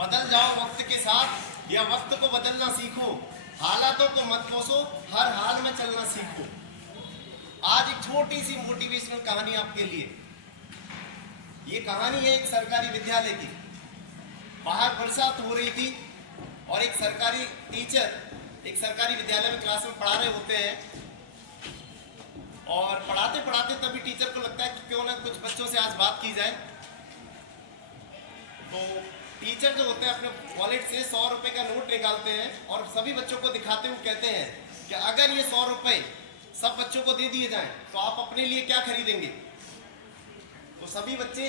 बदल जाओ वक्त के साथ या वक्त को बदलना सीखो, हालातों को मत कोसो, हर हाल में चलना सीखो। आज एक छोटी सी मोटिवेशनल कहानी आपके लिए। ये कहानी है एक सरकारी विद्यालय की। बाहर बरसात हो रही थी और एक सरकारी टीचर एक सरकारी विद्यालय में क्लास में पढ़ा रहे होते हैं और पढ़ाते पढ़ाते तभी टीचर को लगता है कि क्यों ना कुछ बच्चों से आज बात की जाए। तो टीचर जो होते हैं अपने वॉलेट से 100 रुपए का नोट निकालते हैं और सभी बच्चों को दिखाते हुए कहते हैं कि अगर ये 100 रुपए सब बच्चों को दे दिए जाएं तो आप अपने लिए क्या खरीदेंगे। तो सभी बच्चे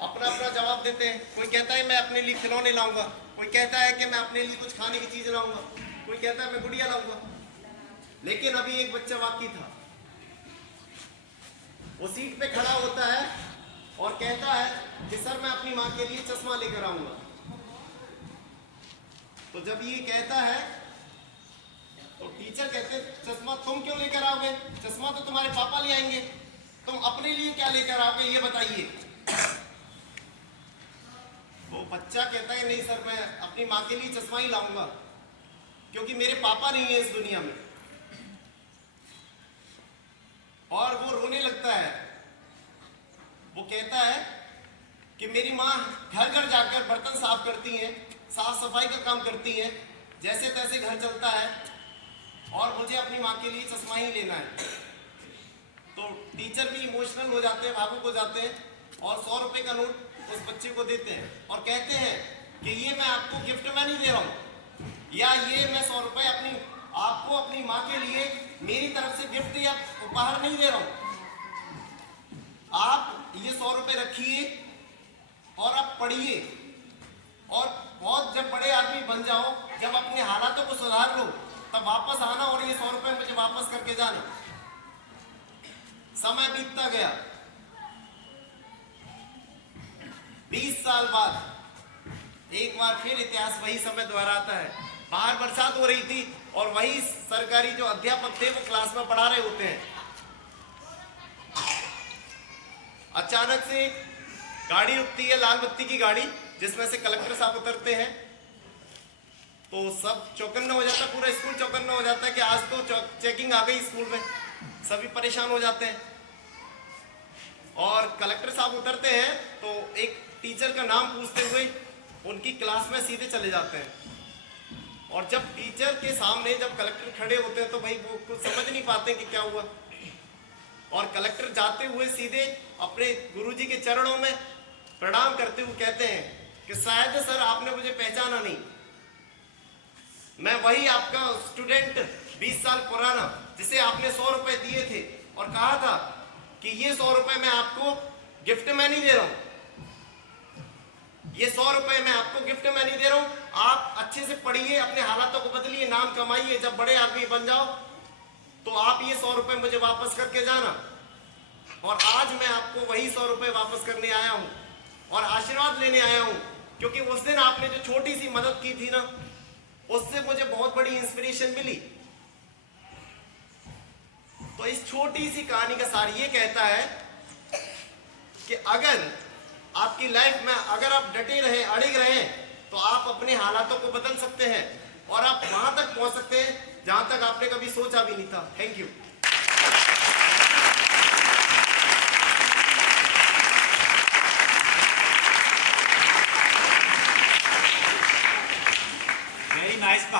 अपना अपना जवाब देते हैं। कोई कहता है मैं अपने लिए खिलौने लाऊंगा, कोई कहता है कि मैं अपने लिए कुछ खाने की चीज लाऊंगा, कोई कहता है मैं गुड़िया लाऊंगा। लेकिन अभी एक बच्चा बाकी था। वो सीट पे खड़ा होता है और कहता है कि सर मैं अपनी माँ के लिए चश्मा लेकर आऊंगा। तो जब ये कहता है तो टीचर कहते चश्मा तुम क्यों लेकर आओगे, चश्मा तो तुम्हारे पापा ले आएंगे, तुम अपने लिए क्या लेकर आओगे ये बताइए। वो बच्चा कहता है नहीं सर मैं अपनी माँ के लिए चश्मा ही लाऊंगा क्योंकि मेरे पापा नहीं है इस दुनिया में। और वो रोने लगता है। वो कहता है कि मेरी माँ घर घर जाकर बर्तन साफ करती हैं, साफ सफाई का काम करती हैं, जैसे तैसे घर चलता है और मुझे अपनी माँ के लिए चश्मा ही लेना है। तो टीचर भी इमोशनल हो जाते हैं, भावुक हो जाते हैं और 100 रुपए का नोट उस बच्चे को देते हैं और कहते हैं कि ये मैं आपको गिफ्ट में नहीं दे रहा हूँ, या ये मैं 100 रुपए आपको अपनी माँ के लिए मेरी तरफ से गिफ्ट या उपहार नहीं दे रहा हूँ। आप ये 100 रुपए रखिए और आप पढ़िए और बहुत जब बड़े आदमी बन जाओ, जब अपने हालातों को सुधार लो तब वापस आना और ये 100 रुपए मुझे वापस करके जाना। समय बीतता गया। 20 साल बाद एक बार फिर इतिहास वही समय दोहरा आता है। बाहर बरसात हो रही थी और वही सरकारी जो अध्यापक थे वो क्लास में पढ़ा रहे होते हैं। अचानक से गाड़ी रुकती है, लाल बत्ती की गाड़ी, जिसमें से कलेक्टर साहब उतरते हैं। तो सब चौकन्ना हो जाता है, पूरा स्कूल चौकन्ना हो जाता है कि आज तो चेकिंग आ गई स्कूल में। सभी परेशान हो जाते हैं और कलेक्टर साहब उतरते हैं तो एक टीचर का नाम पूछते हुए उनकी क्लास में सीधे चले जाते हैं। और जब टीचर के सामने जब कलेक्टर खड़े होते हैं तो भाई वो कुछ समझ नहीं पाते कि क्या हुआ। और कलेक्टर जाते हुए सीधे अपने गुरुजी के चरणों में प्रणाम करते हुए कहते हैं कि शायद सर आपने मुझे पहचाना नहीं, मैं वही आपका स्टूडेंट 20 साल पुराना जिसे आपने 100 रुपए दिए थे और कहा था कि ये 100 रुपए मैं आपको गिफ्ट में नहीं दे रहा हूं, ये 100 रुपए मैं आपको गिफ्ट में नहीं दे रहा हूं। आप अच्छे से पढ़िए, अपने हालातों को बदलिए, नाम कमाइए, जब बड़े आदमी बन जाओ तो आप ये 100 रुपए मुझे वापस करके जाना। और आज मैं आपको वही 100 रुपए वापस करने आया हूं और आशीर्वाद लेने आया हूं, क्योंकि उस दिन आपने जो छोटी सी मदद की थी ना, उससे मुझे बहुत बड़ी इंस्पिरेशन मिली। तो इस छोटी सी कहानी का सार ये कहता है कि अगर आपकी लाइफ में अगर आप डटे रहे, अड़िग रहे, तो आप अपने हालातों को बदल सकते हैं और आप वहां तक पहुंच सकते हैं जहां तक आपने कभी सोचा भी नहीं था। Thank you. Very nice.